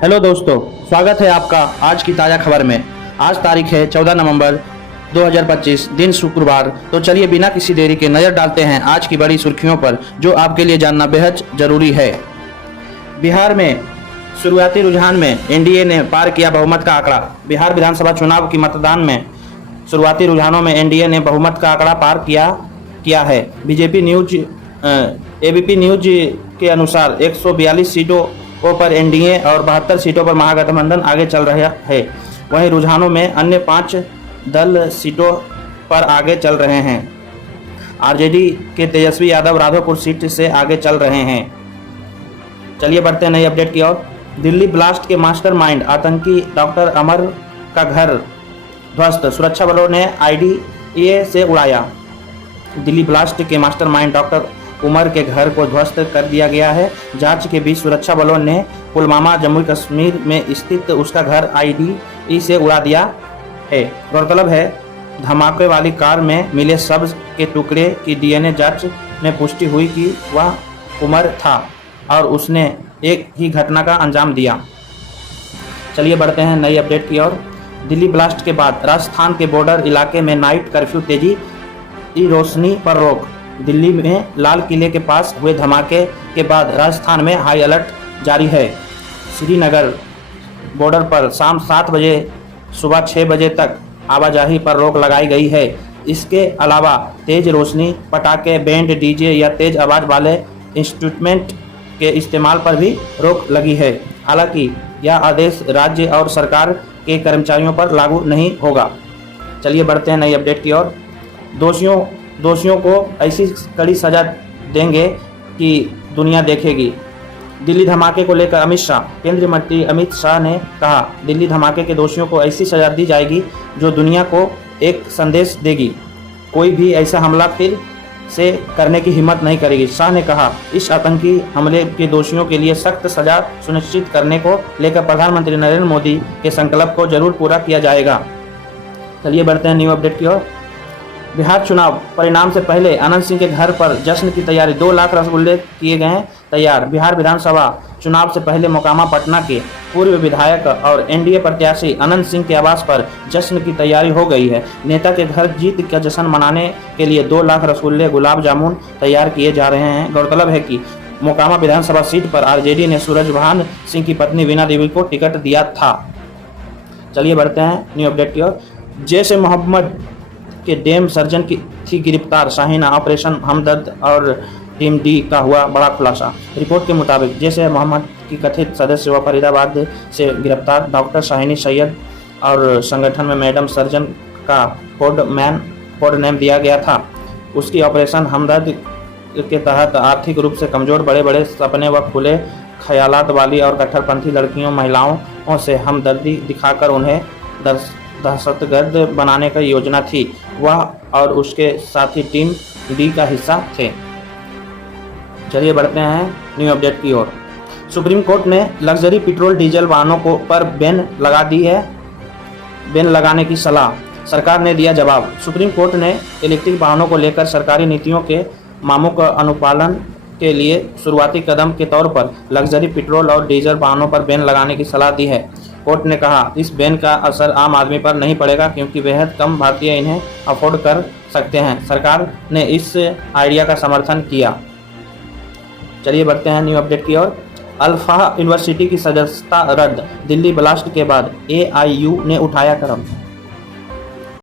Hello दोस्तों, स्वागत है आपका आज की ताज़ा खबर में। आज तारीख है 14 नवंबर 2025, दिन शुक्रवार। तो चलिए बिना किसी देरी के नज़र डालते हैं आज की बड़ी सुर्खियों पर, जो आपके लिए जानना बेहद ज़रूरी है। बिहार में शुरुआती रुझान में एनडीए ने पार किया बहुमत का आंकड़ा। बिहार विधानसभा चुनाव की मतदान में शुरुआती रुझानों में एनडीए ने बहुमत का आंकड़ा पार किया है। एबीपी न्यूज के अनुसार 142 सीटों पर एनडीए और 72 सीटों पर महागठबंधन आगे चल रहा है। वहीं रुझानों में अन्य 5 दल सीटों पर आगे चल रहे हैं। आरजेडी के तेजस्वी यादव राघोपुर सीट से आगे चल रहे हैं। चलिए बढ़ते हैं नई अपडेट की ओर। दिल्ली ब्लास्ट के मास्टरमाइंड आतंकी डॉक्टर अमर का घर ध्वस्त, सुरक्षा बलों ने आईडीए से उड़ाया। दिल्ली ब्लास्ट के मास्टरमाइंड डॉक्टर उमर के घर को ध्वस्त कर दिया गया है। जांच के बीच सुरक्षा बलों ने पुलवामा जम्मू कश्मीर में स्थित उसका घर आईडीए से उड़ा दिया है। गौरतलब है, धमाके वाली कार में मिले शव के टुकड़े की डीएनए जांच में पुष्टि हुई कि वह उमर था और उसने एक ही घटना का अंजाम दिया। चलिए बढ़ते हैं नई अपडेट की ओर। दिल्ली ब्लास्ट के बाद राजस्थान के बॉर्डर इलाके में नाइट कर्फ्यू, तेजी की रोशनी पर रोक। दिल्ली में लाल किले के पास हुए धमाके के बाद राजस्थान में हाई अलर्ट जारी है। श्रीनगर बॉर्डर पर शाम 7 बजे सुबह 6 बजे तक आवाजाही पर रोक लगाई गई है। इसके अलावा तेज रोशनी, पटाखे, बैंड, डीजे या तेज आवाज़ वाले इंस्ट्रूमेंट के इस्तेमाल पर भी रोक लगी है। हालांकि यह आदेश राज्य और सरकार के कर्मचारियों पर लागू नहीं होगा। चलिए बढ़ते हैं नई अपडेट की ओर। दोषियों को ऐसी कड़ी सजा देंगे कि दुनिया देखेगी। दिल्ली धमाके को लेकर अमित शाह। केंद्रीय मंत्री अमित शाह ने कहा, दिल्ली धमाके के दोषियों को ऐसी सजा दी जाएगी जो दुनिया को एक संदेश देगी। कोई भी ऐसा हमला फिर से करने की हिम्मत नहीं करेगी। शाह ने कहा, इस आतंकी हमले के दोषियों के लिए सख्त सजा सुनिश्चित करने को लेकर प्रधानमंत्री नरेंद्र मोदी के संकल्प को जरूर पूरा किया जाएगा। चलिए बढ़ते हैं न्यू अपडेट की ओर। बिहार चुनाव परिणाम से पहले अनंत सिंह के घर पर जश्न की तैयारी। 2 लाख रसगुल्ले किए गए हैं तैयार। बिहार विधानसभा चुनाव से पहले मोकामा पटना के पूर्व विधायक और एनडीए प्रत्याशी अनंत सिंह के आवास पर जश्न की तैयारी हो गई है। नेता के घर जीत का जश्न मनाने के लिए 2 लाख रसगुल्ले, गुलाब जामुन तैयार किए जा रहे हैं। गौरतलब है कि मोकामा विधानसभा सीट पर आरजेडी ने सूरजभान सिंह की पत्नी वीना देवी को टिकट दिया था। चलिए बढ़ते हैं न्यू अपडेट की ओर। जैश ए मोहम्मद के डैम सर्जन की थी गिरफ्तार शाहीना। ऑपरेशन हमदर्द और टीम डी का हुआ बड़ा खुलासा। रिपोर्ट के मुताबिक जैश ए मोहम्मद की कथित सदस्य व फरीदाबाद से गिरफ्तार डॉक्टर शाहिनी सैयद और संगठन में मैडम सर्जन का कोड नेम दिया गया था। उसकी ऑपरेशन हमदर्द के तहत आर्थिक रूप से कमजोर, बड़े बड़े सपने व खुले ख्यालात वाली और कट्टरपंथी लड़कियों महिलाओं से हमदर्दी दिखाकर उन्हें दहशतगर्द बनाने की योजना थी। वह और उसके साथी टीम डी का हिस्सा थे। चलिए बढ़ते हैं न्यू अपडेट की ओर। सुप्रीम कोर्ट ने लग्जरी पेट्रोल डीजल वाहनों पर बैन लगाने की सलाह। सरकार ने दिया जवाब। सुप्रीम कोर्ट ने इलेक्ट्रिक वाहनों को लेकर सरकारी नीतियों के मामलों का अनुपालन के लिए शुरुआती कदम के तौर पर लग्जरी पेट्रोल और डीजल वाहनों पर बैन लगाने की सलाह दी है। कोर्ट ने कहा, इस बैन का असर आम आदमी पर नहीं पड़ेगा क्योंकि बेहद कम भारतीय इन्हें अफोर्ड कर सकते हैं। सरकार ने इस आइडिया का समर्थन किया। चलिए बढ़ते हैं न्यू अपडेट की ओर। अल्फा यूनिवर्सिटी की सदस्यता रद्द। दिल्ली ब्लास्ट के बाद एआईयू ने उठाया कदम।